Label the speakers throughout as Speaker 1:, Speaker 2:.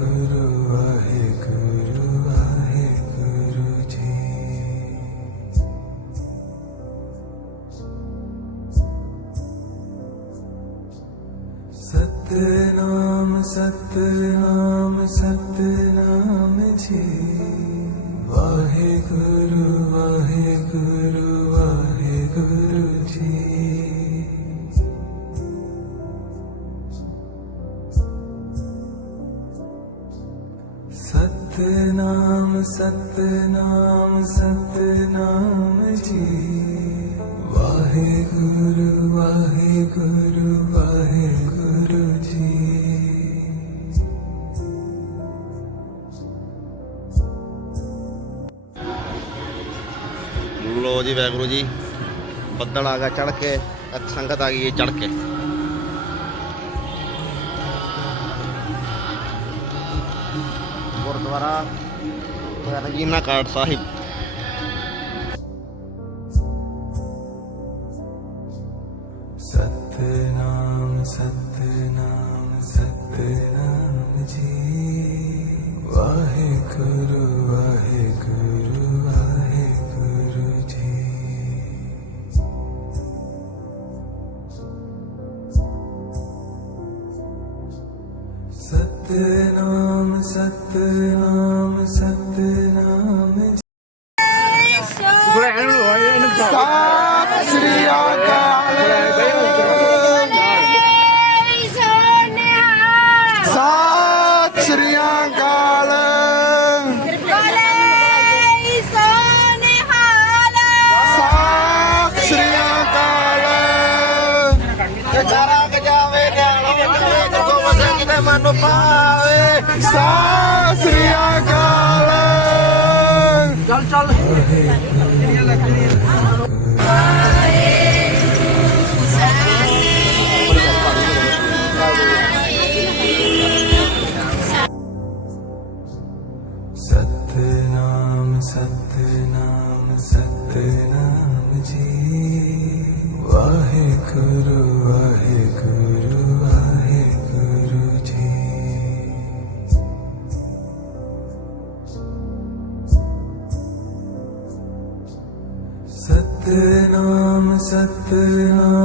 Speaker 1: ਵਾਹਿਗੁਰੂ ਵਾਹਿਗੁਰੂ ਵਾਹਿਗੁਰੂ ਜੀ ਸਤਨਾਮ ਸਤਨਾਮ
Speaker 2: ਬੱਦਲ ਆ ਗਿਆ ਚੜ ਕੇ ਅਤੇ ਸੰਗਤ ਆ ਗਈ ਹੈ ਚੜ ਕੇ। ਗੁਰਦੁਆਰਾ ਰਜੀਨਾ ਕਾਟ ਸਾਹਿਬ। ਕਿਤੇ ਮਨ ਪਾਵੇ।
Speaker 3: ਸਤਿ ਸ੍ਰੀ ਅਕਾਲ।
Speaker 1: ਸਤਨਾਮ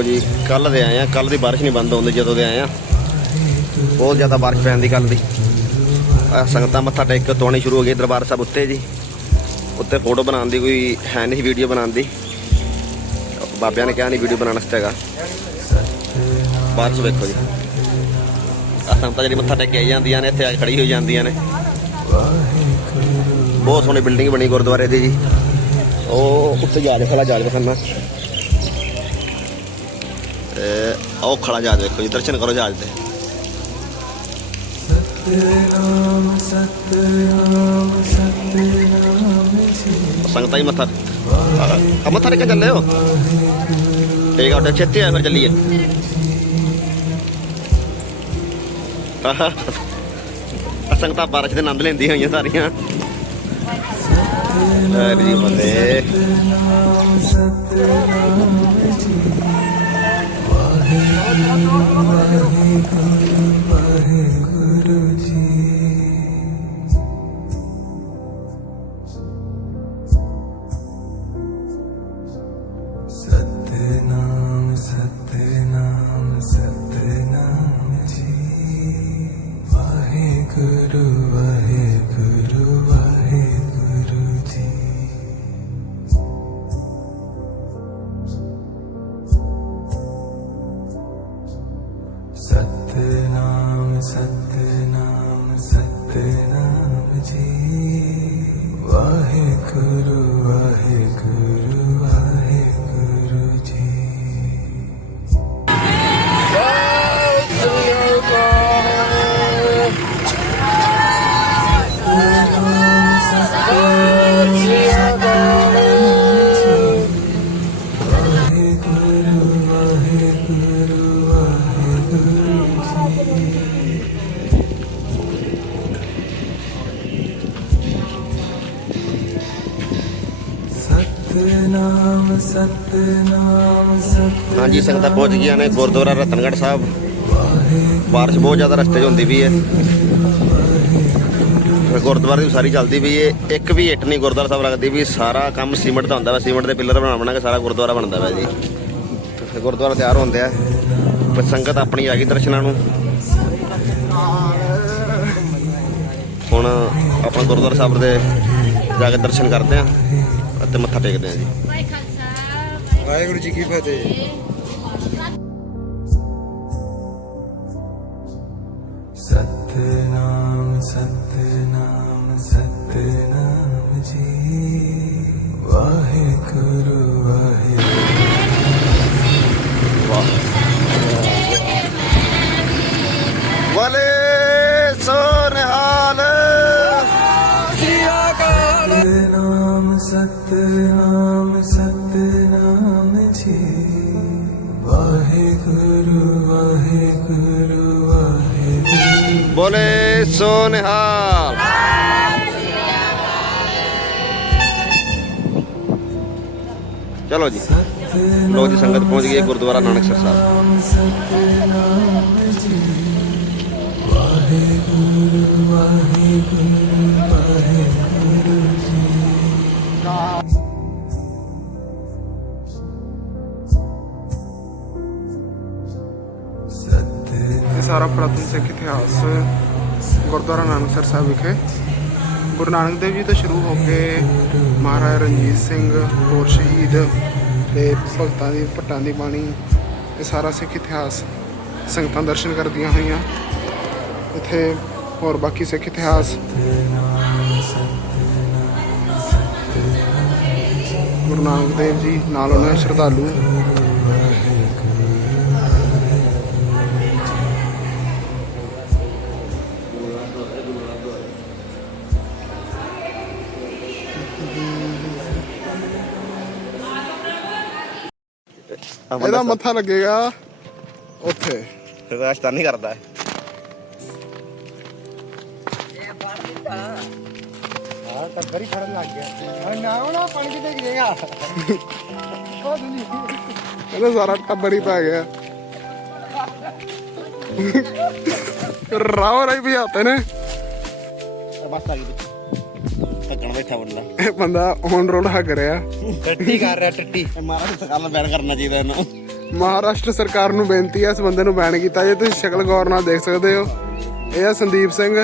Speaker 1: ਸਤਨਾਮ ਜੀ
Speaker 2: ਕੱਲ ਦੇ ਆਏ ਆ ਕੱਲ ਦੀ ਬਾਰਿਸ਼ ਨਹੀਂ ਬੰਦ ਹੁੰਦੀ ਜਦੋਂ ਦੇ ਆਏ ਆ। ਬਹੁਤ ਜ਼ਿਆਦਾ ਬਾਰਿਸ਼ ਪੈਣ ਦੀ ਕੱਲ ਦੀ। ਸੰਗਤਾਂ ਮੱਥਾ ਟੇਕ ਕੇ ਤੋਣੀ ਸ਼ੁਰੂ ਹੋ ਗਈ ਦਰਬਾਰ ਸਾਹਿਬ ਉੱਤੇ ਜੀ। ਉੱਤੇ ਫੋਟੋ ਬਣਾਉਣ ਦੀ ਕੋਈ ਹੈ ਨਹੀਂ ਵੀਡੀਓ ਬਣਾਉਣ ਦੀ। ਬਾਬਿਆਂ ਨੇ ਕਿਹਾ ਨਹੀਂ ਵੀਡੀਓ ਬਣਾਉਣ ਵਾਸਤੇ ਹੈਗਾ। ਬਾਰਿਸ਼ ਵੇਖੋ ਜੀ। ਆਹ ਸੰਗਤਾਂ ਜਿਹੜੀ ਮੱਥਾ ਟੇਕ ਕੇ ਆਈ ਜਾਂਦੀਆਂ ਨੇ, ਇੱਥੇ ਆ ਖੜੀ ਹੋ ਜਾਂਦੀਆਂ ਨੇ। ਬਹੁਤ ਸੋਹਣੀ ਬਿਲਡਿੰਗ ਬਣੀ ਗੁਰਦੁਆਰੇ ਦੀ ਜੀ। ਉਹ ਉੱਥੇ ਜਾ ਖੜਾ ਜਾ ਖੰਨਾ ਤੇ ਉਹ ਖੜਾ ਜਹਾਜ਼ ਵੇਖੋ ਜੀ ਦਰਸ਼ਨ ਕਰੋ ਜਹਾਜ਼ ਦੇ।
Speaker 1: ਸਤਨਾਮ ਸਤਨਾਮ ਸਤਨਾਮ
Speaker 2: ਸੰਗਤਾਂ ਹੀ ਮੱਥਾ ਆ ਮੱਥਾ ਟੇਕ ਕੇ ਚੱਲੇ ਹੋ? ਠੀਕ ਆ ਛੇਤੀ ਆ ਫਿਰ ਚੱਲੀਏ। ਆਹ ਸੰਗਤਾਂ ਬਾਰਿਸ਼ ਦੇ ਆਨੰਦ ਲੈਂਦੀਆਂ ਹੋਈਆਂ ਸਾਰੀਆਂ। ਹਰੀ ਬੰਦੇ
Speaker 1: ਸਤਨਾਮ ਸਤਨਾਮ
Speaker 2: ਹਾਂਜੀ, ਸੰਗਤਾਂ ਪਹੁੰਚ ਗਈਆਂ ਨੇ ਗੁਰਦੁਆਰਾ ਰਤਨਗੜ੍ਹ ਸਾਹਿਬ। بارش ਬਹੁਤ ਜ਼ਿਆਦਾ ਰਸਤੇ 'ਚ ਹੁੰਦੀ ਵੀ ਹੈ ਗੁਰਦੁਆਰੇ ਦੀ ਸਾਰੀ ਚੱਲਦੀ ਵੀ ਹੈ ਇੱਕ ਵੀ ਇੱਟ ਨਹੀਂ ਗੁਰਦੁਆਰਾ ਸਾਹਿਬ ਲੱਗਦੀ ਵੀ ਸਾਰਾ ਕੰਮ ਸੀਮਿੰਟ ਦਾ ਹੁੰਦਾ ਵਾ। ਸੀਮੈਂਟ ਦੇ ਪਿੱਲਰ ਬਣਾ ਬਣਾ ਕੇ ਸਾਰਾ ਗੁਰਦੁਆਰਾ ਬਣਦਾ ਵਾ ਜੀ। ਗੁਰਦੁਆਰਾ ਤਿਆਰ ਹੁੰਦੇ ਆ। ਫਿਰ ਸੰਗਤ ਆਪਣੀ ਆ ਗਈ ਦਰਸ਼ਨਾਂ ਨੂੰ। ਹੁਣ ਆਪਾਂ ਗੁਰਦੁਆਰਾ ਸਾਹਿਬ ਦੇ ਜਾ ਕੇ ਦਰਸ਼ਨ ਕਰਦੇ ਆ ਅਤੇ ਮੱਥਾ ਟੇਕਦੇ ਆ ਜੀ।
Speaker 3: ਵਾਹਿਗੁਰੂ ਜੀ ਕੀ ਫਤਿਹ।
Speaker 2: ਬੋਲੇ ਸੋਨਹਾਲ ਚਲੋ ਜੀ ਲੋ ਜੀ ਸੰਗਤ ਪਹੁੰਚ ਗਈ ਗੁਰਦੁਆਰਾ ਨਾਨਕਸਰ ਸਾਹਿਬ
Speaker 1: ਵਾਹਿਗੁਰੂ ਵਾਹਿਗੁਰੂ ਵਾਹਿਗੁਰੂ ਜੀ
Speaker 3: ਸਾਰਾ ਪੁਰਾਤਨ ਸਿੱਖ ਇਤਿਹਾਸ ਗੁਰਦੁਆਰਾ ਨਾਨਕਸਰ ਸਾਹਿਬ ਵਿਖੇ। ਗੁਰੂ ਨਾਨਕ ਦੇਵ ਜੀ ਤੋਂ ਸ਼ੁਰੂ ਹੋ ਕੇ ਮਹਾਰਾਜਾ ਰਣਜੀਤ ਸਿੰਘ, ਹੋਰ ਸ਼ਹੀਦ ਤੇ ਭਗਤਾਂ ਦੀ, ਭੱਟਾਂ ਦੀ ਬਾਣੀ, ਇਹ ਸਾਰਾ ਸਿੱਖ ਇਤਿਹਾਸ ਸੰਗਤਾਂ ਦਰਸ਼ਨ ਕਰਦੀਆਂ ਹੋਈਆਂ। ਇੱਥੇ ਹੋਰ ਬਾਕੀ ਸਿੱਖ ਇਤਿਹਾਸ। ਗੁਰੂ ਨਾਨਕ ਦੇਵ ਜੀ ਨਾਲ ਉਹਨਾਂ ਦੇ ਸ਼ਰਧਾਲੂ ਇਹਦਾ ਮੱਥਾ ਲੱਗੇਗਾ ਉੱਥੇ।
Speaker 2: ਰਾਸ਼ਤਾ ਨਹੀਂ ਕਰਦਾ।
Speaker 3: ਇਹਦਾ ਸਾਰਾ ਟੱਬਰ ਹੀ ਪੈ ਗਿਆ। ਰਾਵ ਰਾਈ ਭਜਾਤੇ ਨੇ।
Speaker 2: ਬਸ ਆ ਗਈ। ਬੈਠਾ ਬੰਦਾ।
Speaker 3: ਇਹ ਬੰਦਾ ਔਨ ਰੋਡ ਹੱਗ ਰਿਹਾ।
Speaker 2: ਟੱਟੀ ਕਰ ਰਿਹਾ ਟੱਟੀ। ਮਾਰਾ ਸਰਕਾਰ ਨੂੰ ਬੈਨ ਕਰਨਾ ਚਾਹੀਦਾ ਇਹਨੂੰ।
Speaker 3: ਮਹਾਰਾਸ਼ਟਰ ਸਰਕਾਰ ਨੂੰ ਬੇਨਤੀ ਹੈ ਇਸ ਬੰਦੇ ਨੂੰ ਬੈਨ ਕੀਤਾ ਜੇ। ਤੁਸੀਂ ਸ਼ਕਲ ਗੌਰ ਨਾਲ ਦੇਖ ਸਕਦੇ ਹੋ। ਇਹ ਆ ਸੰਦੀਪ ਸਿੰਘ।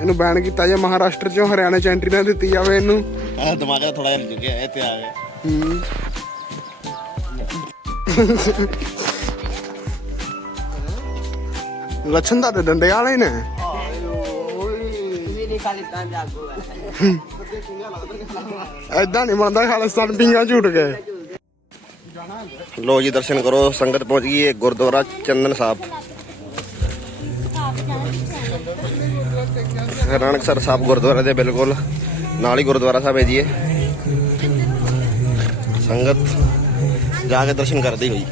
Speaker 3: ਇਹਨੂੰ ਬੈਨ ਕੀਤਾ ਜੇ। ਮਹਾਰਾਸ਼ਟਰ ਚੋਂ ਹਰਿਆਣਾ ਚ ਐਂਟਰੀ ਨਾ ਦਿੱਤੀ ਜਾਵੇ ਇਹਨੂੰ।
Speaker 2: ਆ ਦਿਮਾਗ ਦਾ ਥੋੜਾ ਜਿਹਾ ਝੁਕਿਆ ਇਹ ਤੇ ਆ ਗਿਆ।
Speaker 3: ਹੂੰ। ਲੱਛਣ ਤਾਂ ਤੇ ਡੰਡੇ ਵਾਲੇ ਹੀ ਐਦਾਂ ਨਹੀਂ ਬਣਦਾ, ਖਾਲਿਸਤਾਨ ਪਿੰਗਾ ਝੂਟ ਗਏ।
Speaker 2: ਲੋ ਜੀ, ਦਰਸ਼ਨ ਕਰੋ, ਸੰਗਤ ਪਹੁੰਚ ਗਈ ਹੈ ਗੁਰਦੁਆਰਾ ਚੰਦਨ ਸਾਹਿਬ। ਨਾਨਕਸਰ ਸਾਹਿਬ ਗੁਰਦੁਆਰੇ ਦੇ ਬਿਲਕੁਲ ਨਾਲ ਹੀ ਗੁਰਦੁਆਰਾ ਸਾਹਿਬ ਹੈ ਜੀ ਇਹ। ਸੰਗਤ ਜਾ ਕੇ ਦਰਸ਼ਨ ਕਰਦੀ ਹੋਈ।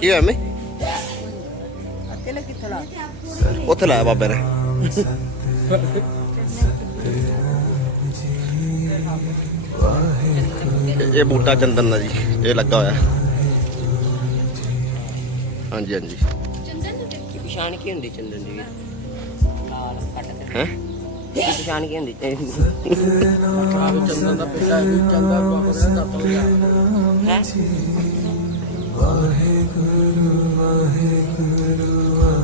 Speaker 2: ਕੀ ਹੋਇਆ ਮੈਂ ਉੱਥੇ ਲਾਇਆ ਬਾਬੇ ਨੇ। ਇਹ- ਇਹ ਬੂਟਾ ਚੰਦਨ ਦਾ ਜੀ ਇਹ ਲੱਗਾ ਹੋਇਆ। ਹਾਂਜੀ ਹਾਂਜੀ।
Speaker 4: ਕੀ ਪਛਾਣ ਕੀ ਹੁੰਦੀ ਚੰਦਨ ਦੀ? ਲਾਲ ਕੱਟ
Speaker 2: ਹੈ?
Speaker 4: ਕੀ ਪਛਾਣ ਕੀ ਹੁੰਦੀ ਹੈ
Speaker 1: ਚੰਦਨ ਦਾ ਪਿੰਡਾ ਚੰਦਨ ਬਾਬਾ ਦਾ ਤਪ
Speaker 4: ਹੈ
Speaker 1: ਵਾਹਿਗੁਰੂ ਵਾਹਿਗੁਰੂ ਵਾਹਿਗੁਰੂ। ਜੀ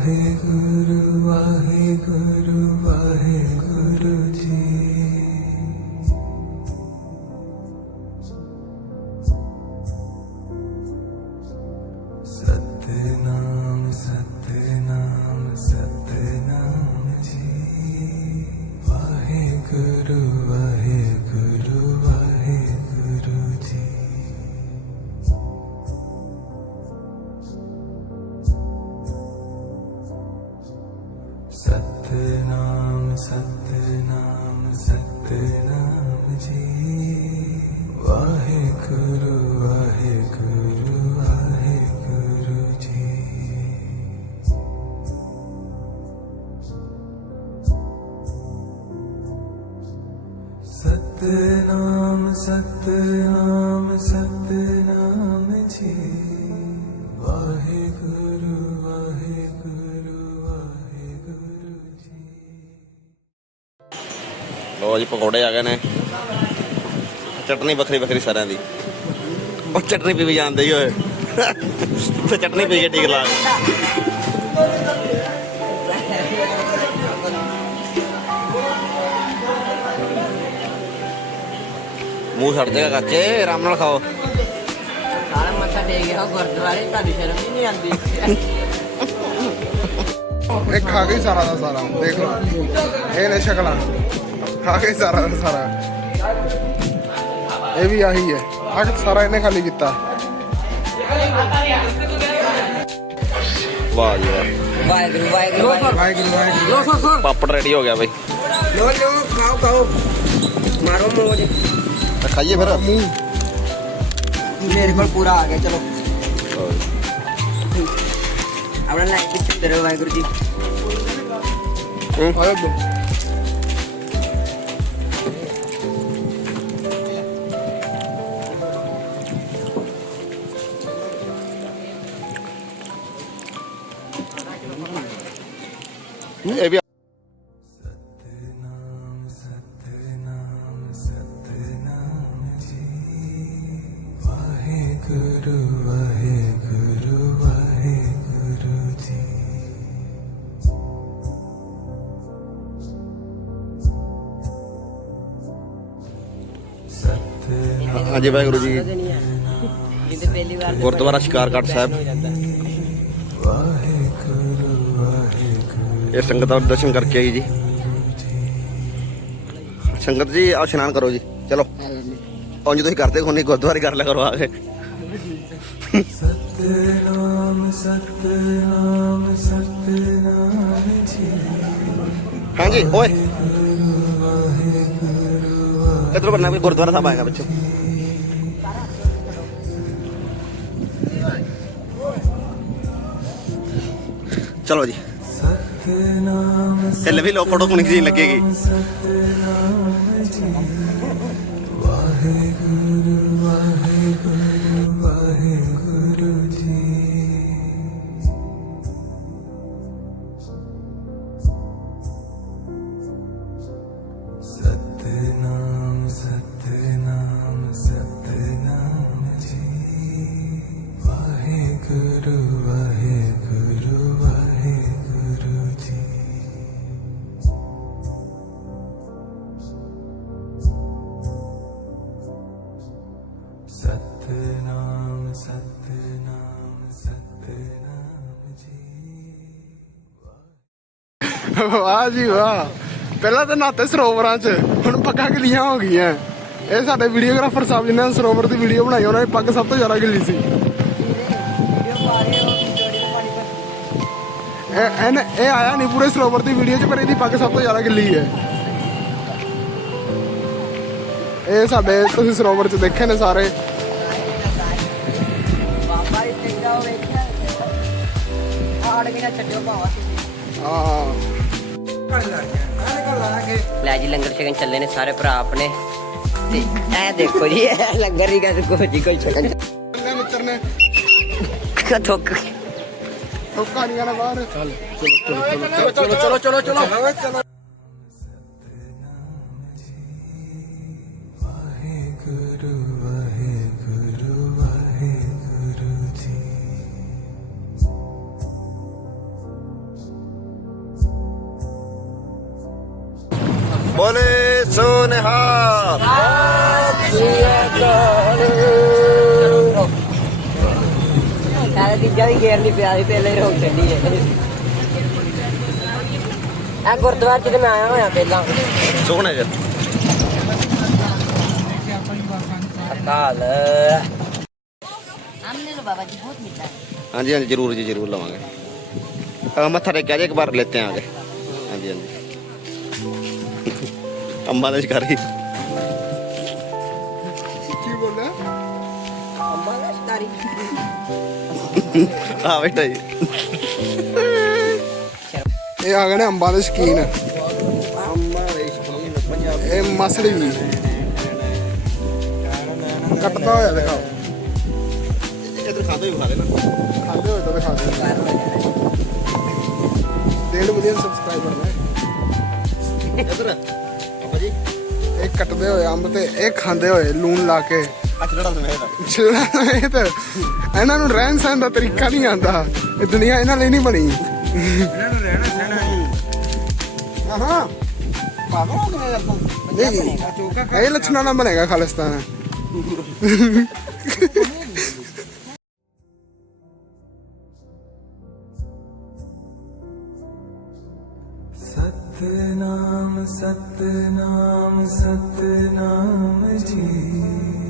Speaker 1: ਵਾਹਿਗੁਰੂ ਵਾਹਿਗੁਰੂ।
Speaker 2: ਪਕੌੜੇ ਆ ਗਏ ਨੇ। ਚਟਨੀ ਵੱਖਰੀ ਵੱਖਰੀ ਸਾਰਿਆਂ ਦੀ। ਉਹ ਚਟਨੀ ਪੀ ਵੀ ਜਾਂਦੇ ਹੀ ਓਏ। ਤੇ ਚਟਨੀ ਪੀ ਕੇ ਠੀਕ ਲਾ ਮੂੰਹ ਛੱਡ ਜਾਏਗਾ ਕਾਕੇ ਆਰਾਮ ਨਾਲ ਖਾਓ।
Speaker 4: ਸਾਰਾ ਮੱਥਾ ਟੇਕ ਗਿਆ ਗੁਰਦੁਆਰੇ ਤੁਹਾਨੂੰ ਸ਼ਰਮ ਹੀ ਨਹੀਂ ਆਉਂਦੀ।
Speaker 3: ਇਹ ਖਾ ਹੀ ਸਾਰਾ ਦਾ ਸਾਰਾ। ਦੇਖ ਲਓ ਇਹ ਨੇ ਸ਼ਕਲਾਂ। ਖਾ ਕੇ ਹੀ ਸਾਰਾ ਦਾ ਸਾਰਾ। ਇਹ ਵੀ ਆਹੀ ਹੈ। ਆਹ ਸਾਰਾ ਇਹਨੇ ਖਾਲੀ ਕੀਤਾ।
Speaker 2: ਵਾਹ ਜੀ ਵਾਹ
Speaker 4: ਵਾਹਿਗੁਰੂ। ਵਾਹਿਗੁਰੂ
Speaker 3: ਵਾਹਿਗੁਰੂ ਵਾਹਿਗੁਰੂ
Speaker 2: ਪਾਪੜ ਰੈਡੀ ਹੋ ਗਿਆ ਬਈ।
Speaker 4: ਲੋ ਲੋ ਖਾਓ ਖਾਓ। ਮਾਰੋ ਮੋਜ।
Speaker 2: ਤਾਂ ਖਾਈਏ ਫਿਰ।
Speaker 4: ਮੇਰੇ ਕੋਲ ਪੂਰਾ ਆ ਗਿਆ ਚਲੋ। ਆਪਣਾ ਲਾਈਕ ਵਿੱਚ ਕਰੋ ਵਾਹਿਗੁਰੂ ਜੀ।
Speaker 3: ਆਇਓ ਦੋ
Speaker 2: ਹਾਂਜੀ ਵਾਹਿਗੁਰੂ ਜੀ।
Speaker 4: ਜਿੰਦੇ ਪਹਿਲੀ ਵਾਰ
Speaker 2: ਗੁਰਦੁਆਰਾ ਸ਼ਿਕਾਰਗੜ੍ਹ ਸਾਹਿਬ। ਇਹ ਸੰਗਤਾਂ ਦੇ ਦਰਸ਼ਨ ਕਰਕੇ ਆਈ ਜੀ। ਸੰਗਤ ਜੀ ਆਓ ਇਸ਼ਨਾਨ ਕਰੋ ਜੀ। ਚਲੋ। ਉਂਝ ਤੁਸੀਂ ਕਰਦੇ ਕੋਨੀ ਗੁਰਦੁਆਰੇ ਕਰ ਲਿਆ ਕਰੋ ਆ ਕੇ।
Speaker 1: ਸਤਨਾਮ ਸਤਨਾਮ ਸਤਨਾਮ ਜੀ।
Speaker 2: ਹਾਂਜੀ ਓਏ। ਇਧਰ ਬੰਨਾ ਵੀ ਗੁਰਦੁਆਰਾ ਸਾਹਿਬ ਆਏਗਾ ਬੱਚੋ ਚਲੋ ਜੀ।
Speaker 1: ਸਤਨਾਮ
Speaker 2: ਵੀ ਲੋ ਫੋਟੋ ਕੋਣੀ ਜੀ ਲੱਗੇਗੀ।
Speaker 1: ਵਾਹਿਗੁਰੂ ਵਾਹਿਗੁਰੂ। ਸਤਨਾਮ ਸਤਨਾਮ ਸਤਨਾਮ ਜੀ।
Speaker 3: ਵਾਹ ਜੀ ਵਾਹ। ਪਹਿਲਾਂ ਤਾਂ ਨਾਤੇ ਸਰੋਵਰਾਂ 'ਚ, ਹੁਣ ਪੱਗਾਂ ਗਿੱਲੀਆਂ ਹੋ ਗਈਆਂ। ਇਹ ਸਾਡੇ ਵੀਡੀਓਗ੍ਰਾਫਰ ਸਾਹਿਬ ਜਿਨ੍ਹਾਂ ਨੇ ਸਰੋਵਰ ਦੀ ਵੀਡੀਓ ਬਣਾਈ, ਉਹਨਾਂ ਦੀ ਪੱਗ ਸਭ ਤੋਂ ਜ਼ਿਆਦਾ ਗਿੱਲੀ ਸੀ। ਇਹ ਇਹ ਆਇਆ ਨਹੀਂ ਪੂਰੇ ਸਰੋਵਰ ਦੀ ਵੀਡੀਓ 'ਚ, ਪਰ ਇਹਦੀ ਪੱਗ ਸਭ ਤੋਂ ਜ਼ਿਆਦਾ ਗਿੱਲੀ ਹੈ। ਇਹ ਸਾਡੇ, ਤੁਸੀਂ ਸਰੋਵਰ 'ਚ ਦੇਖੇ ਨੇ ਸਾਰੇ।
Speaker 4: ਨਾ ਛੱਡਿਓ ਭਾਵਾ ਤੁਸੀਂ
Speaker 3: ਹਾਂ।
Speaker 4: ਲੈ ਜੀ ਲੰਗਰ ਛਕਣ ਚੱਲੇ ਨੇ ਸਾਰੇ ਭਰਾ ਆਪਣੇ। ਤੇ ਇਹ ਦੇਖੋ ਜੀ ਇਹ ਲੰਗਰ ਹੀ ਕਰ ਕੋ ਜੀ ਕੋਈ ਛਕਣ
Speaker 3: ਲੈ ਮਿੱਤਰ ਨੇ।
Speaker 4: ਥੁੱਕ
Speaker 3: ਠੋਕਾ ਨਹੀਂ ਆਣਾ ਬਾਹਰ।
Speaker 5: ਚਲੋ ਚਲੋ ਚਲੋ ਚਲੋ ਚਲੋ
Speaker 1: ਵਾਹਿਗੁਰੂ
Speaker 4: ਵੀ ਗੇਰ ਨਹੀਂ ਪਿਆ ਸੀ ਪਹਿਲੇ ਰੋਕ ਛੱਡੀ ਹੈ। ਆ ਗੁਰਦੁਆਰੇ ਜਿਹਦੇ ਮੈਂ ਆਇਆ ਹੋਇਆ ਪਹਿਲਾਂ।
Speaker 2: ਸੁਖਣਾ ਜੀ
Speaker 4: ਅਕਾਲ
Speaker 2: ਹਾਂਜੀ ਹਾਂਜੀ ਜ਼ਰੂਰ ਜੀ ਜ਼ਰੂਰ ਲਵਾਂਗੇ। ਮੱਥਾ ਟੇਕਿਆ ਜੇ ਇੱਕ ਵਾਰ ਲੈਤੇ ਆਂਗੇ ਹਾਂਜੀ ਹਾਂਜੀ। ਅੰਮਾ ਦਾ ਸ਼ਿਕਾਰੀ।
Speaker 3: ਕੀ ਬੋਲਿਆ? ආවටයි
Speaker 2: එයාගෙන අම්බාද ස්කීන.
Speaker 3: ඒ මසලි. වී කටතාව ඇදකව දේඩ
Speaker 2: මුදියන් සබස්ක්‍රයිබ් කරන්න එතර ඒ
Speaker 3: කටදේ ඔය අම්බතේ ඒ හඳේ ඔය ලූන් ලාකේ. ਨੇ ਇਹ ਤੇ ਇਹਨਾਂ ਨੂੰ ਰਹਿਣ ਸਹਿਣ ਦਾ ਤਰੀਕਾ ਨਹੀਂ ਆਂਦਾ ਇਹ ਦੁਨੀਆ ਇਹਨਾਂ ਲਈ ਨਹੀਂ ਬਣੀ ਇਹਨਾਂ ਨੂੰ ਰਹਿਣਾ ਸਹਿਣਾ ਹਾਂ
Speaker 2: ਪਾਗਲ ਹੋ ਗਿਆ ਯਾਰ ਤੂੰ
Speaker 3: ਨਹੀਂ ਇਹ ਲੱਛਣਾਂ ਨਾਲ ਬਣੇਗਾ ਖਾਲਿਸਤਾਨ
Speaker 1: ਸਤਨਾਮ ਸਤਨਾਮ ਸਤਨਾਮ ਜੀ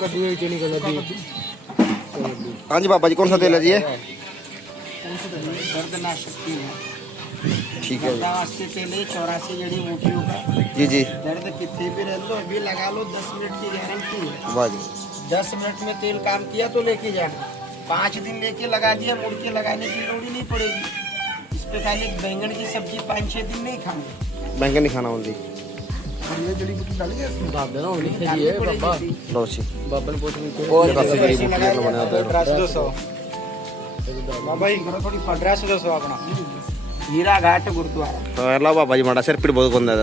Speaker 5: कद्दू हाँ
Speaker 2: जी बाबा
Speaker 5: जी कौन सा तेल है जी ठीक है
Speaker 2: जी जी
Speaker 5: दर्द कितने दस मिनट गारंटी दस मिनट में तेल काम किया तो लेके जाना पाँच दिन लेके लगा दिया मुड़ के लगाने की लोड़ नहीं पड़ेगी इस पे खाली बैंगन की सब्ज़ी पाँच छह दिन नहीं खानी
Speaker 2: बैंगन नहीं खाना बोल
Speaker 3: ये जड़ी बूटी डाली है इसमें
Speaker 5: बाबे ना होनी चाहिए बाबा
Speaker 2: लो जी
Speaker 5: बाबा ने पूछ
Speaker 2: ली और कैसे जड़ी बूटी का बना था एड्रेस दसो
Speaker 5: बाबा जी मेरा थोड़ी एड्रेस दसो अपना हीरा घाट गुरुद्वारा
Speaker 2: तो ಎಲ್ಲ ಬಾಬಾ ಜಿ ಮಾಡ ಸರ್
Speaker 5: ಪಿಡ್
Speaker 2: ಬೋದು ಬಂದದ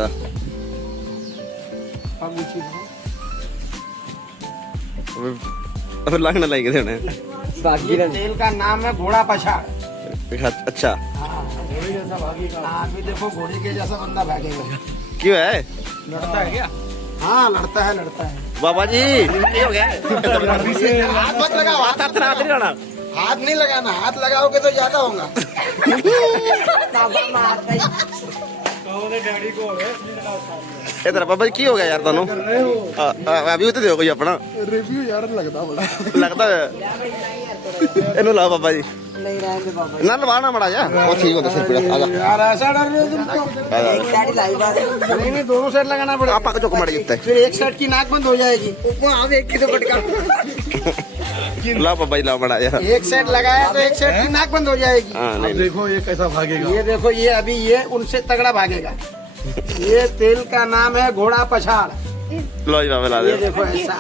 Speaker 2: अब लगने लायक
Speaker 4: थे
Speaker 5: उन्हें तेल का नाम है घोड़ा पछाड़
Speaker 2: अच्छा
Speaker 5: हाँ, घोड़े जैसा भागेगा आदमी देखो घोड़े के जैसा बंदा भागेगा
Speaker 2: ਕੀ ਹੋਇਆ ਹੈ?
Speaker 5: लड़ता है क्या हाँ लड़ता है लड़ता है
Speaker 2: ਬਾਬਾ ਜੀ ਕੀ ਹੋ ਗਿਆ ਹੱਥ ਮਤ ਲਗਾ ਹੱਥ ਹੱਥ ਨਾਲ ਨਹੀਂ ਲਾਣਾ
Speaker 5: हाथ नहीं लगाना हाथ लगाओगे तो ज्यादा होगा
Speaker 2: ਇਹ ਤੇਰਾ ਬਾਬਾ ਜੀ ਕੀ ਹੋ ਗਿਆ ਯਾਰ ਤੁਹਾਨੂੰ ਆ ਆ ਵੀ ਉੱਤੇ ਦਿਓ ਕੋਈ ਆਪਣਾ
Speaker 6: ਰਿਵਿਊ ਯਾਰ ਲੱਗਦਾ ਬੜਾ
Speaker 2: ਲੱਗਦਾ ਹੋਇਆ। ਇਹਨੂੰ ਲਾ ਬਾਬਾ ਜੀ नल वाना
Speaker 4: मड़ा जा ठीक होता सिर
Speaker 5: पीड़ा आजा दोनों साइड लगाना पड़ेगा आप जो नाक बंद हो जाएगी
Speaker 2: ला भाई यार
Speaker 5: एक लगाया तो एक की नाक बंद हो जाएगी
Speaker 6: देखो ये कैसा भागेगा
Speaker 5: ये देखो ये अभी ये उनसे तगड़ा भागेगा। ये तेल का नाम है घोड़ा पछाड़। ये देखो ऐसा।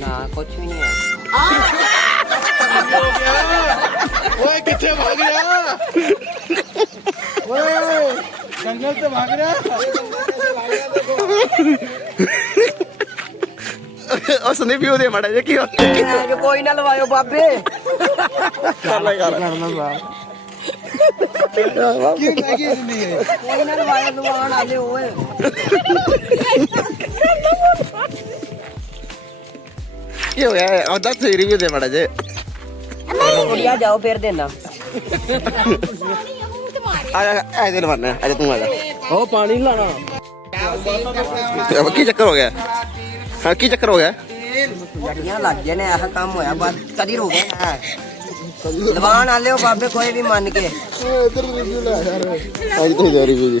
Speaker 4: ना कुछ भी नहीं है। हाँ। ਹੈ
Speaker 6: ਓਏ ਕਿੱਥੇ ਭਾਗ ਗਿਆ? ਓਏ ਜੰਗਲ ਤੇ ਭਾਗ ਰਿਹਾ
Speaker 2: ਉਸ ਨੇ ਵੀ ਉਹਦੇ ਮੜਾ ਜਾ ਕੀ ਹੋ
Speaker 4: ਮੈਂ ਜੋ ਕੋਈ ਨਾ ਲਵਾਇਓ ਬਾਬੇ।
Speaker 2: ਕਰ। ਲੈ ਕਰ
Speaker 6: ਕਿਉਂ ਲੱਗੀ ਨਹੀਂ ਹੈ?
Speaker 4: ਕੋਈ ਨਾ ਲਵਾਇਓ ਲਵਾਉਣ ਆਲੇ ਓਏ।
Speaker 2: ਕੀ ਹੋ ਗਿਆ? ਉਹ ਦੱਸ ਰਿਵਿਊ ਦੇ ਮੜਾ ਜੇ
Speaker 4: ਕੁੜੀਆ ਜਾਓ ਫੇਰ ਦੇਣਾ।
Speaker 2: ਆ ਜਾ ਆ ਦੇ ਲਵਾਨਾ ਆ ਜਾ ਤੂੰ ਆ ਜਾ।
Speaker 4: ਉਹ ਪਾਣੀ ਲਾਣਾ।
Speaker 2: अब ਕੀ ਚੱਕਰ ਹੋ ਗਿਆ? ਹਾਂ ਕੀ ਚੱਕਰ ਹੋ ਗਿਆ?
Speaker 4: ਜੜੀਆਂ ਲੱਗ ਗਏ ਨੇ ਇਹ ਕੰਮ ਹੋਇਆ ਕਦੀ ਗਿਆ। ਆਲੇ ਹੋ ਬਾਬੇ ਕੋਈ ਵੀ ਮੰਨ ਕੇ।
Speaker 6: ਇਧਰ ਰਿਵਿਊ ਲੈ ਯਾਰ।
Speaker 2: ਅੱਜ ਤੋਂ ਜਾ ਰਿਵਿਊ ਜੀ।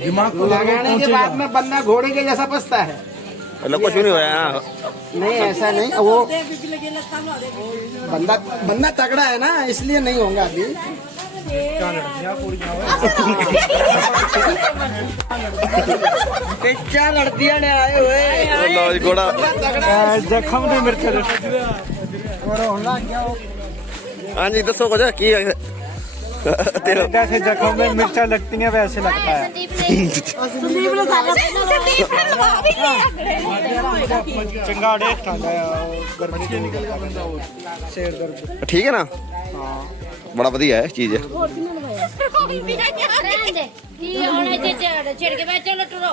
Speaker 6: दिमाग को
Speaker 5: लगाने के बाद में बंदा घोड़े के जैसा पसता है
Speaker 2: ਪਹਿਲਾਂ ਕੁਛ ਵੀ ਨਹੀਂ ਹੋਇਆ
Speaker 5: नहीं ऐसा नहीं वो बंदा बंदा तगड़ा है ना इसलिए नहीं होगा अभी
Speaker 4: ਪਿੱਛਾ ਲੜਦੀਆਂ ਨੇ ਆਏ ਹੋਏ
Speaker 2: ਲੋ ਜੀ ਗੋੜਾ
Speaker 6: जख्म ने मिर्च
Speaker 2: ਹਾਂਜੀ ਦੱਸੋ ਕੁਝ ਕੀ ਹੈ ਤੇਰਾ
Speaker 6: जैसे जख्म में मिर्चा लगती हैं वैसे लगता है
Speaker 1: ਸੰਦੀਪ ਨੂੰ ਸਾਰਾ ਸੰਦੀਪ ਨੂੰ ਲਵਾ ਵੀ ਨਹੀਂ
Speaker 6: चिंगाड़े ठंडा गर्मी से निकल का बंदा शेर दर्द
Speaker 2: ਠੀਕ ਹੈ ਨਾ ਬੜਾ ਵਧੀਆ ਹੈ ਚੀਜ਼
Speaker 1: ਬੀਬੀ ਦਾ ਕਿਹਾ ਰਹਿਣ ਦੇ ਕੀ ਹੁਣ ਇੱਥੇ ਛੇੜ ਛੇੜ ਕੇ ਬੈ ਚਲੋ ਟੁਰੋ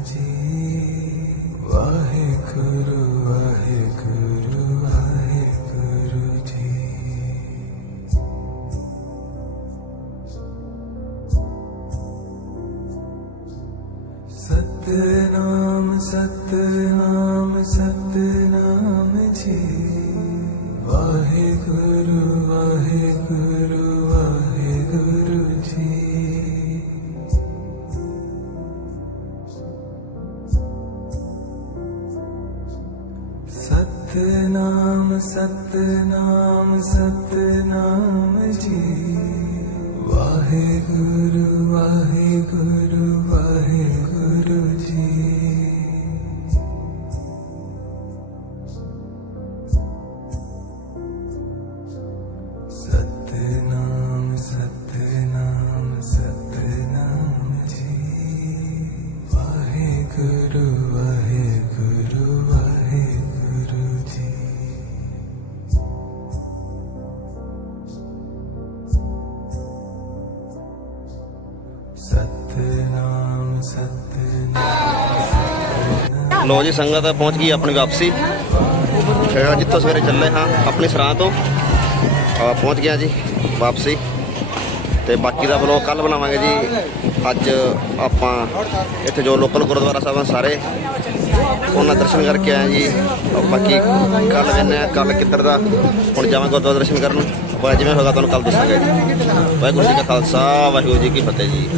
Speaker 1: ਜੀ। ਵਾਹਿਗੁਰੂ ਵਾਹਿਗੁਰੂ।
Speaker 2: ਲੋ ਜੀ, ਸੰਗਤ ਪਹੁੰਚ ਗਈ ਆਪਣੀ ਵਾਪਸੀ। ਖੇੜਾ ਜਿੱਥੋਂ ਸਵੇਰੇ ਚੱਲੇ ਹਾਂ ਆਪਣੀ ਸਰਾਂ ਤੋਂ। ਆ ਪਹੁੰਚ ਗਿਆ ਜੀ, ਵਾਪਸੀ। ਤੇ ਬਾਕੀ ਦਾ ਬਲੌਗ ਕੱਲ ਬਣਾਵਾਂਗੇ ਜੀ। ਅੱਜ ਆਪਾਂ ਇੱਥੇ ਜੋ ਲੋਕਲ ਗੁਰਦੁਆਰਾ ਸਾਹਿਬ ਹਨ ਸਾਰੇ, ਉਹਨਾਂ ਦਰਸ਼ਨ ਕਰਕੇ ਆਏ ਜੀ। ਬਾਕੀ ਕੱਲ ਵੇਨੇ ਆ ਕੱਲ ਕਿੱਧਰ ਦਾ, ਹੁਣ ਜਾਵਾਂਗੇ ਗੁਰਦੁਆਰਾ ਦਰਸ਼ਨ ਕਰਨ। ਆਪਾਂ ਜਿਵੇਂ ਹੋਗਾ ਤੁਹਾਨੂੰ ਕੱਲ ਦੱਸਾਂਗੇ ਜੀ ਵਾਹਿਗੁਰੂ ਜੀ ਕਾ ਖਾਲਸਾ, ਵਾਹਿਗੁਰੂ ਜੀ ਕੀ ਫਤਿਹ ਜੀ।